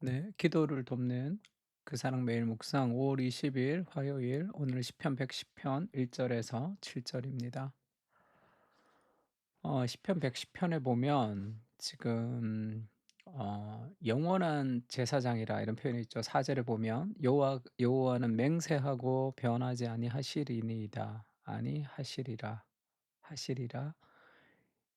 네. 기도를 돕는 그 사랑 매일 묵상 5월 20일 화요일 오늘 시편 110편 1 절에서 7 절입니다. 시편 110 편에 보면 지금 영원한 제사장이라 이런 표현이 있죠. 4 절에 보면 여호와는 맹세하고 변하지 아니하시리니이다. 아니하시리라 하시리라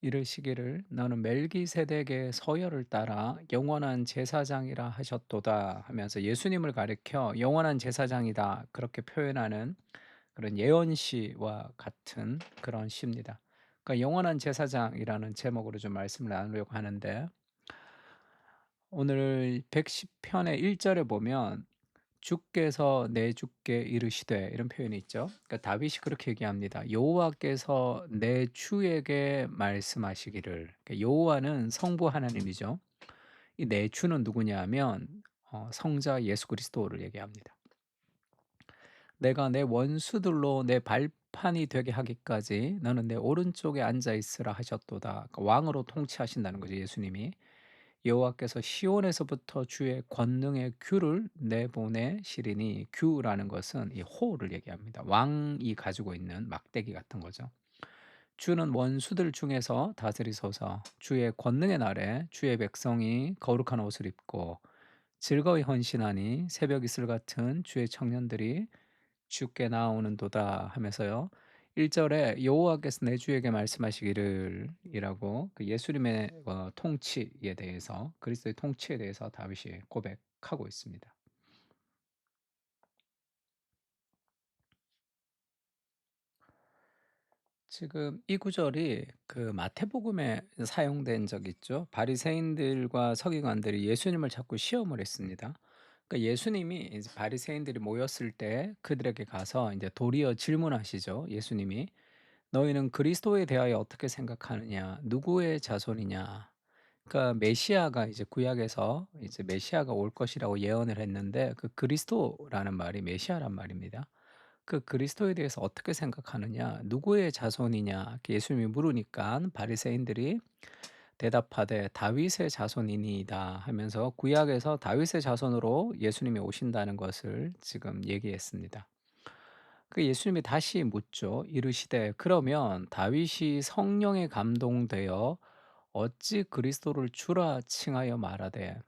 이르시기를 너는 멜기세덱의 서열을 따라 영원한 제사장이라 하셨도다 하면서 예수님을 가리켜 영원한 제사장이다 그렇게 표현하는 그런 예언시와 같은 그런 시입니다. 그러니까 영원한 제사장이라는 제목으로 좀 말씀을 나누려고 하는데 오늘 110 편의 1 절에 보면 주께서 내 주께 이르시되 이런 표현이 있죠. 그러니까 다윗이 그렇게 얘기합니다. 여호와께서 내 주에게 말씀하시기를. 그러니까 여호와는 성부 하나님이죠. 이 내 주는 누구냐 하면 성자 예수 그리스도를 얘기합니다. 내가 내 원수들로 내 발판이 되게 하기까지 너는 내 오른쪽에 앉아 있으라 하셨도다. 그러니까 왕으로 통치하신다는 거죠, 예수님이. 여호와께서 시온에서부터 주의 권능의 규를 내보내시리니 규라는 것은 이 호를 얘기합니다. 왕이 가지고 있는 막대기 같은 거죠. 주는 원수들 중에서 다스리소서. 주의 권능의 날에 주의 백성이 거룩한 옷을 입고 즐거이 헌신하니 새벽 이슬 같은 주의 청년들이 주께 나오는도다 하면서요. 1 절에 여호와께서 내 주에게 말씀하시기를 이라고 그 예수님의 통치에 대해서 그리스도의 통치에 대해서 다윗이 고백하고 있습니다. 지금 이 구절이 그 마태복음에 사용된 적 있죠. 바리새인들과 서기관들이 예수님을 자꾸 시험을 했습니다. 그러니까 예수님이 이제 바리새인들이 모였을 때 그들에게 가서 이제 도리어 질문하시죠. 예수님이 "너희는 그리스도에 대하여 어떻게 생각하느냐? 누구의 자손이냐?" 그러니까 메시아가 이제 구약에서 이제 메시아가 올 것이라고 예언을 했는데 그 그리스도라는 말이 메시아란 말입니다. 그 "그리스도에 대해서 어떻게 생각하느냐? 누구의 자손이냐?" 이렇게 예수님이 물으니까 바리새인들이 대답하되 "다윗의 자손이니이다." 하면서 구약에서 다윗의 자손으로 예수님이 오신다는 것을 지금 얘기했습니다. 그 예수님이 다시 묻죠. 이르시되 "그러면 다윗이 성령에 감동되어 어찌 그리스도를 주라 칭하여 말하되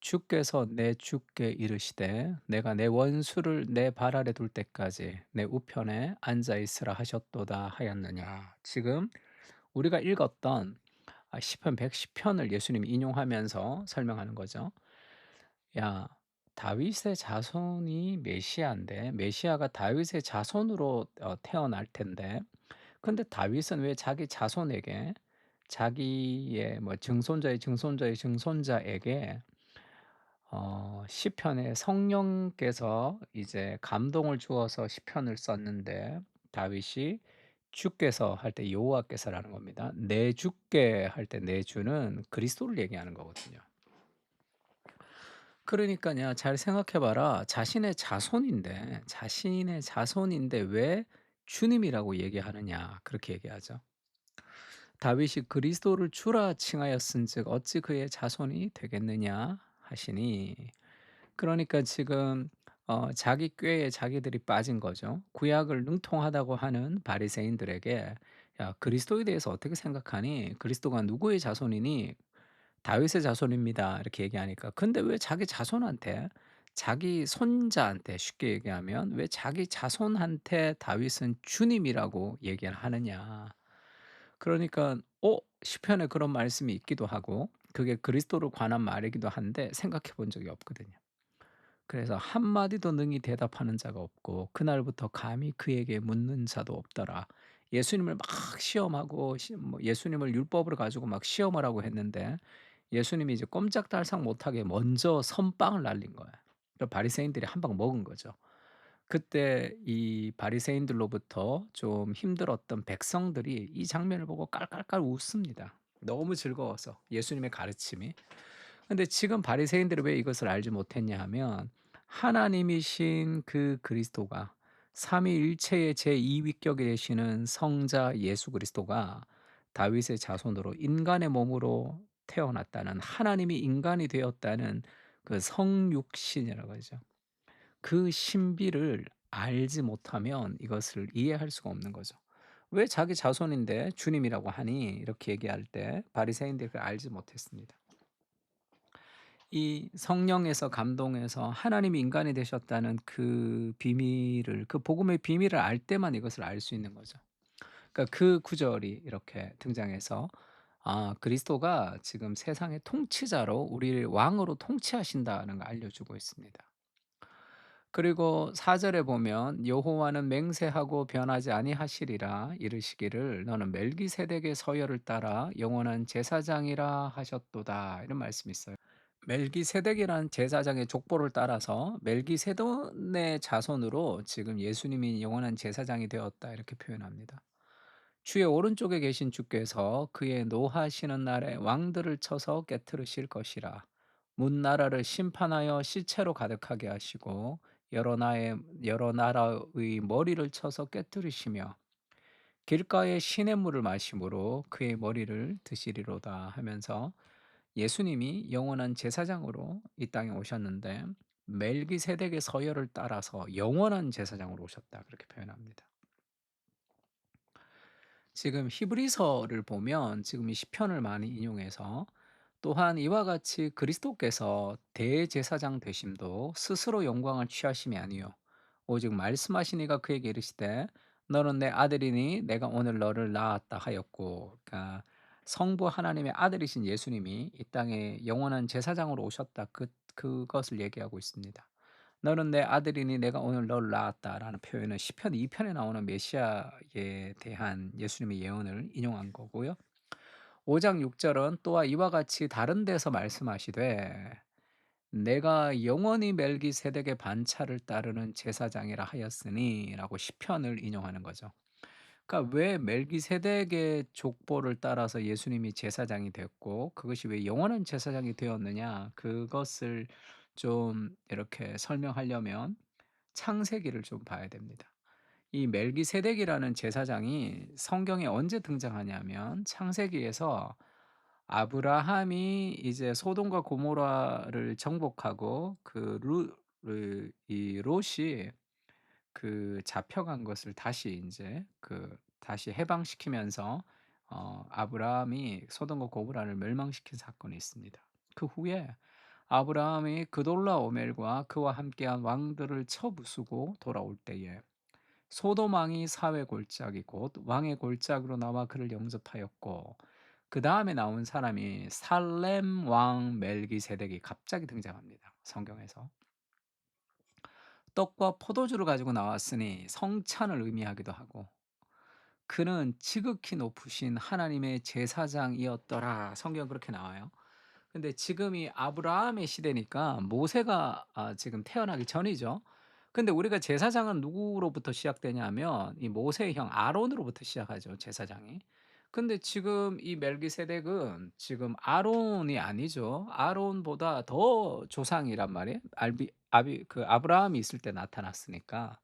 주께서 내 주께 이르시되 내가 내 원수를 내 발 아래 둘 때까지 내 우편에 앉아 있으라 하셨도다 하였느냐." 지금 우리가 읽었던 시편 110 편을 예수님이 인용하면서 설명하는 거죠. 야, 다윗의 자손이 메시아인데 메시아가 다윗의 자손으로 태어날 텐데 근데 다윗은 왜 자기 자손에게 자기의 뭐 증손자의 증손자의 증손자에게 시편에 성령께서 이제 감동을 주어서 시편을 썼는데 다윗이 주께서 할 때 여호와께서라는 겁니다. 내 주께 할 때 내 주는 그리스도를 얘기하는 거거든요. 그러니까요. 잘 생각해 봐라. 자신의 자손인데 왜 주님이라고 얘기하느냐 그렇게 얘기하죠. 다윗이 그리스도를 주라 칭하였은즉 어찌 그의 자손이 되겠느냐 하시니 그러니까 지금 자기 꾀에 자기들이 빠진 거죠. 구약을 능통하다고 하는 바리새인들에게 "야 그리스도에 대해서 어떻게 생각하니? 그리스도가 누구의 자손이니?" "다윗의 자손입니다." 이렇게 얘기하니까 근데 왜 자기 자손한테 자기 손자한테 쉽게 얘기하면 왜 자기 자손한테 다윗은 주님이라고 얘기를 하느냐. 그러니까 시편에 그런 말씀이 있기도 하고 그게 그리스도를 관한 말이기도 한데 생각해 본 적이 없거든요. 그래서 한마디도 능히 대답하는 자가 없고 그날부터 감히 그에게 묻는 자도 없더라. 예수님을 막 시험하고 뭐 예수님을 율법을 가지고 막 시험을 하고 했는데 예수님이 이제 꼼짝달싹 못하게 먼저 선빵을 날린 거예요. 그 바리새인들이 한 방 먹은 거죠. 그때 이 바리새인들로부터 좀 힘들었던 백성들이 이 장면을 보고 깔깔깔 웃습니다. 너무 즐거워서 예수님의 가르침이. 근데 지금 바리새인들이 왜 이것을 알지 못했냐 하면 하나님이신 그 그리스도가 삼위일체의 제2위격이 되시는 성자 예수 그리스도가 다윗의 자손으로 인간의 몸으로 태어났다는 하나님이 인간이 되었다는 그 성육신이라고 하죠. 그 신비를 알지 못하면 이것을 이해할 수가 없는 거죠. "왜 자기 자손인데 주님이라고 하니?" 이렇게 얘기할 때 바리새인들이 그걸 알지 못했습니다. 이 성령에서 감동해서 하나님이 인간이 되셨다는 그 비밀을, 그 복음의 비밀을 알 때만 이것을 알 수 있는 거죠. 그러니까 그 구절이 이렇게 등장해서 그리스도가 지금 세상의 통치자로 우리를 왕으로 통치하신다는 걸 알려주고 있습니다. 그리고 4 절에 보면 여호와는 맹세하고 변하지 아니하시리라 이르시기를 너는 멜기세덱의 서열을 따라 영원한 제사장이라 하셨도다. 이런 말씀이 있어요. 멜기세덱이란 제사장의 족보를 따라서 멜기세돈의 자손으로 지금 예수님이 영원한 제사장이 되었다 이렇게 표현합니다. 주의 오른쪽에 계신 주께서 그의 노하시는 날에 왕들을 쳐서 깨뜨리실 것이라. 문 나라를 심판하여 시체로 가득하게 하시고 여러 나라의 머리를 쳐서 깨뜨리시며 길가에 시냇물을 마심으로 그의 머리를 드시리로다 하면서 예수님이 영원한 제사장으로 이 땅에 오셨는데 멜기세덱의 서열을 따라서 영원한 제사장으로 오셨다 그렇게 표현합니다. 지금 히브리서를 보면 지금 이 시편을 많이 인용해서 또한 이와 같이 그리스도께서 대제사장 되심도 스스로 영광을 취하심이 아니요 오직 말씀하신 이가 그에게 이르시되 너는 내 아들이니 내가 오늘 너를 낳았다 하였고, 그러니까 성부 하나님의 아들이신 예수님이 이 땅에 영원한 제사장으로 오셨다, 그것을 얘기하고 있습니다. 너는 내 아들이니 내가 오늘 너를 낳았다라는 표현은 시편 2편에 나오는 메시아에 대한 예수님의 예언을 인용한 거고요. 5장 6 절은 또한 이와 같이 다른 데서 말씀하시되 "내가 영원히 멜기세덱의 반차를 따르는 제사장이라 하였으니"라고 시편을 인용하는 거죠. 그러니까 왜 멜기세덱의 족보를 따라서 예수님이 제사장이 됐고 그것이 왜 영원한 제사장이 되었느냐, 그것을 좀 이렇게 설명하려면 창세기를 좀 봐야 됩니다. 이 멜기세덱이라는 제사장이 성경에 언제 등장하냐면 창세기에서 아브라함이 이제 소돔과 고모라를 정복하고 이 롯이 잡혀간 것을 다시 인제 다시 해방시키면서 아브라함이 소돔과 고모라를 멸망시킨 사건이 있습니다. 그 후에 아브라함이 그돌라오멜과 그와 함께한 왕들을 쳐부수고 돌아올 때에 소돔 왕이 사회 골짜기 곧 왕의 골짜기로 나와 그를 영접하였고, 그다음에 나온 사람이 살렘 왕 멜기세덱이 갑자기 등장합니다, 성경에서. 떡과 포도주를 가지고 나왔으니 성찬을 의미하기도 하고 그는 지극히 높으신 하나님의 제사장이었더라. 성경 그렇게 나와요. 근데 지금이 아브라함의 시대니까 모세가 지금 태어나기 전이죠. 근데 우리가 제사장은 누구로부터 시작되냐면 이 모세의 형 아론으로부터 시작하죠, 제사장이. 근데 지금 이 멜기세덱은 지금 아론이 아니죠. 아론보다 더 조상이란 말이에요. 알비 아비 그 아브라함이 있을 때 나타났으니까.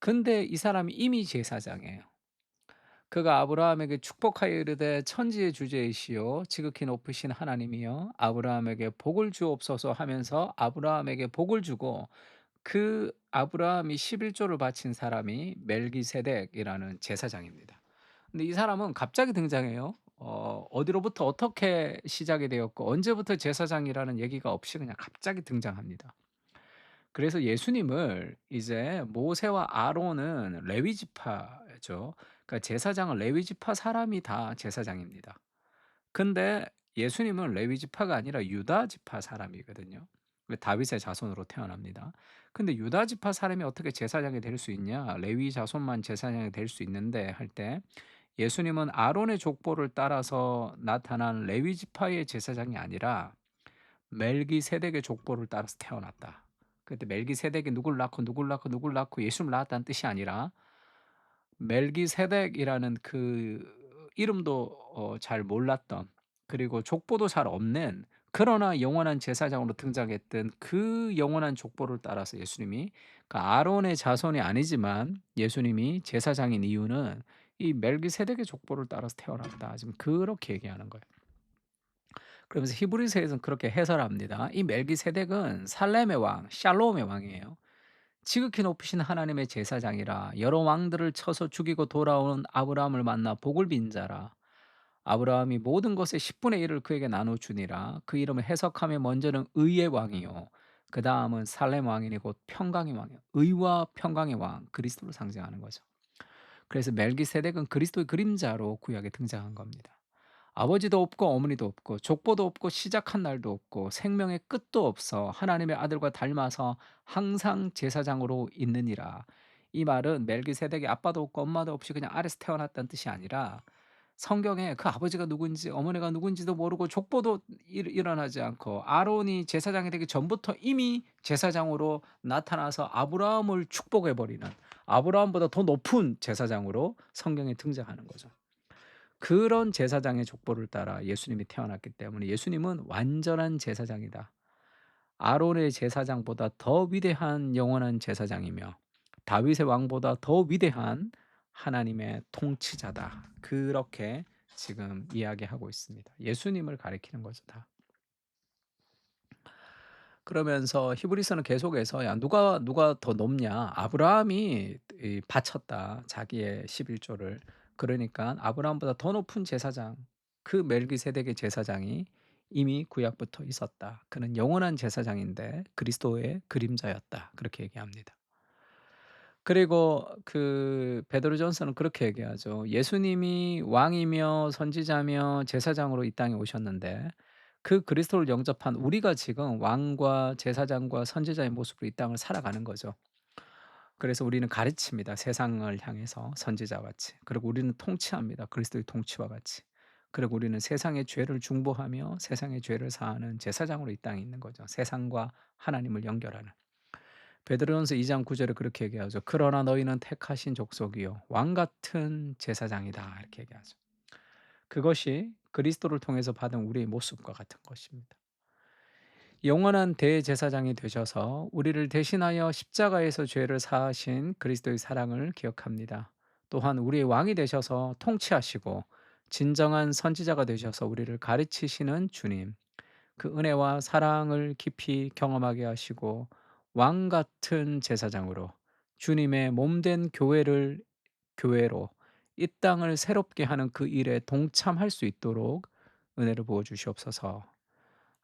근데 이 사람이 이미 제사장이에요. 그가 아브라함에게 축복하여 이르되 천지의 주제이시요 지극히 높으신 하나님이여 아브라함에게 복을 주옵소서 하면서 아브라함에게 복을 주고, 그 아브라함이 11조를 바친 사람이 멜기세덱이라는 제사장입니다. 근데 이 사람은 갑자기 등장해요. 어디로부터 어떻게 시작이 되었고 언제부터 제사장이라는 얘기가 없이 그냥 갑자기 등장합니다. 그래서 예수님을 이제 모세와 아론은 레위 지파죠. 그러니까 제사장은 레위 지파 사람이 다 제사장입니다. 근데 예수님은 레위 지파가 아니라 유다 지파 사람이거든요. 그 다윗의 자손으로 태어납니다. 근데 유다 지파 사람이 어떻게 제사장이 될 수 있냐? 레위 자손만 제사장이 될 수 있는데 할 때 예수님은 아론의 족보를 따라서 나타난 레위 지파의 제사장이 아니라 멜기세덱의 족보를 따라서 태어났다. 근데 멜기세덱이 누굴 낳고 누굴 낳고 누굴 낳고 예수를 낳았다는 뜻이 아니라 멜기세덱이라는 그 이름도 잘 몰랐던, 그리고 족보도 잘 없는, 그러나 영원한 제사장으로 등장했던 그 영원한 족보를 따라서 예수님이, 그 아론의 자손이 아니지만 예수님이 제사장인 이유는 이 멜기세덱의 족보를 따라서 태어났다. 지금 그렇게 얘기하는 거예요. 그러면서 히브리서에서는 그렇게 해설합니다. 이 멜기세덱은 살렘의 왕, 샬롬의 왕이에요. 지극히 높으신 하나님의 제사장이라 여러 왕들을 쳐서 죽이고 돌아오는 아브라함을 만나 복을 빈 자라. 아브라함이 모든 것의 10분의 1을 그에게 나눠 주니라. 그 이름을 해석하면 먼저는 의의 왕이요. 그 다음은 살렘 왕이니 곧 평강의 왕이요. 의와 평강의 왕, 그리스도를 상징하는 거죠. 그래서 멜기세덱은 그리스도의 그림자로 구약에 등장한 겁니다. 아버지도 없고 어머니도 없고 족보도 없고 시작한 날도 없고 생명의 끝도 없어 하나님의 아들과 닮아서 항상 제사장으로 있느니라. 이 말은 멜기세덱이 아빠도 없고 엄마도 없이 그냥 아래서 태어났다는 뜻이 아니라 성경에 그 아버지가 누군지 어머니가 누군지도 모르고 족보도 일어나지 않고 아론이 제사장이 되기 전부터 이미 제사장으로 나타나서 아브라함을 축복해 버리는, 아브라함보다 더 높은 제사장으로 성경에 등장하는 거죠. 그런 제사장의 족보를 따라 예수님이 태어났기 때문에 예수님은 완전한 제사장이다. 아론의 제사장보다 더 위대한 영원한 제사장이며 다윗의 왕보다 더 위대한 하나님의 통치자다. 그렇게 지금 이야기하고 있습니다. 예수님을 가리키는 거죠, 다. 그러면서 히브리서는 계속해서 야 누가 더 높냐? 아브라함이 바쳤다. 자기의 11조를. 그러니까 아브라함보다 더 높은 제사장, 그 멜기세덱의 제사장이 이미 구약부터 있었다. 그는 영원한 제사장인데 그리스도의 그림자였다. 그렇게 얘기합니다. 그리고 그 베드로전서는 그렇게 얘기하죠. 예수님이 왕이며 선지자며 제사장으로 이 땅에 오셨는데 그 그리스도를 영접한 우리가 지금 왕과 제사장과 선지자의 모습으로 이 땅을 살아가는 거죠. 그래서 우리는 가르칩니다. 세상을 향해서 선지자와 같이. 그리고 우리는 통치합니다. 그리스도의 통치와 같이. 그리고 우리는 세상의 죄를 중보하며 세상의 죄를 사하는 제사장으로 이 땅에 있는 거죠. 세상과 하나님을 연결하는. 베드로전서 2장 9 절에 그렇게 얘기하죠. "그러나 너희는 택하신 족속이요 왕 같은 제사장이다." 이렇게 얘기하죠. 그것이 그리스도를 통해서 받은 우리의 모습과 같은 것입니다. 영원한 대제사장이 되셔서 우리를 대신하여 십자가에서 죄를 사하신 그리스도의 사랑을 기억합니다. 또한 우리의 왕이 되셔서 통치하시고 진정한 선지자가 되셔서 우리를 가르치시는 주님, 그 은혜와 사랑을 깊이 경험하게 하시고 왕 같은 제사장으로 주님의 몸된 교회로 이 땅을 새롭게 하는 그 일에 동참할 수 있도록 은혜를 부어 주시옵소서.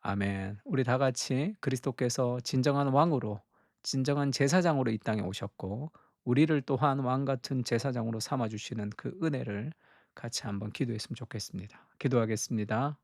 아멘. 우리 다 같이 그리스도께서 진정한 왕으로, 진정한 제사장으로 이 땅에 오셨고 우리를 또한 왕 같은 제사장으로 삼아 주시는 그 은혜를 같이 한번 기도했으면 좋겠습니다. 기도하겠습니다.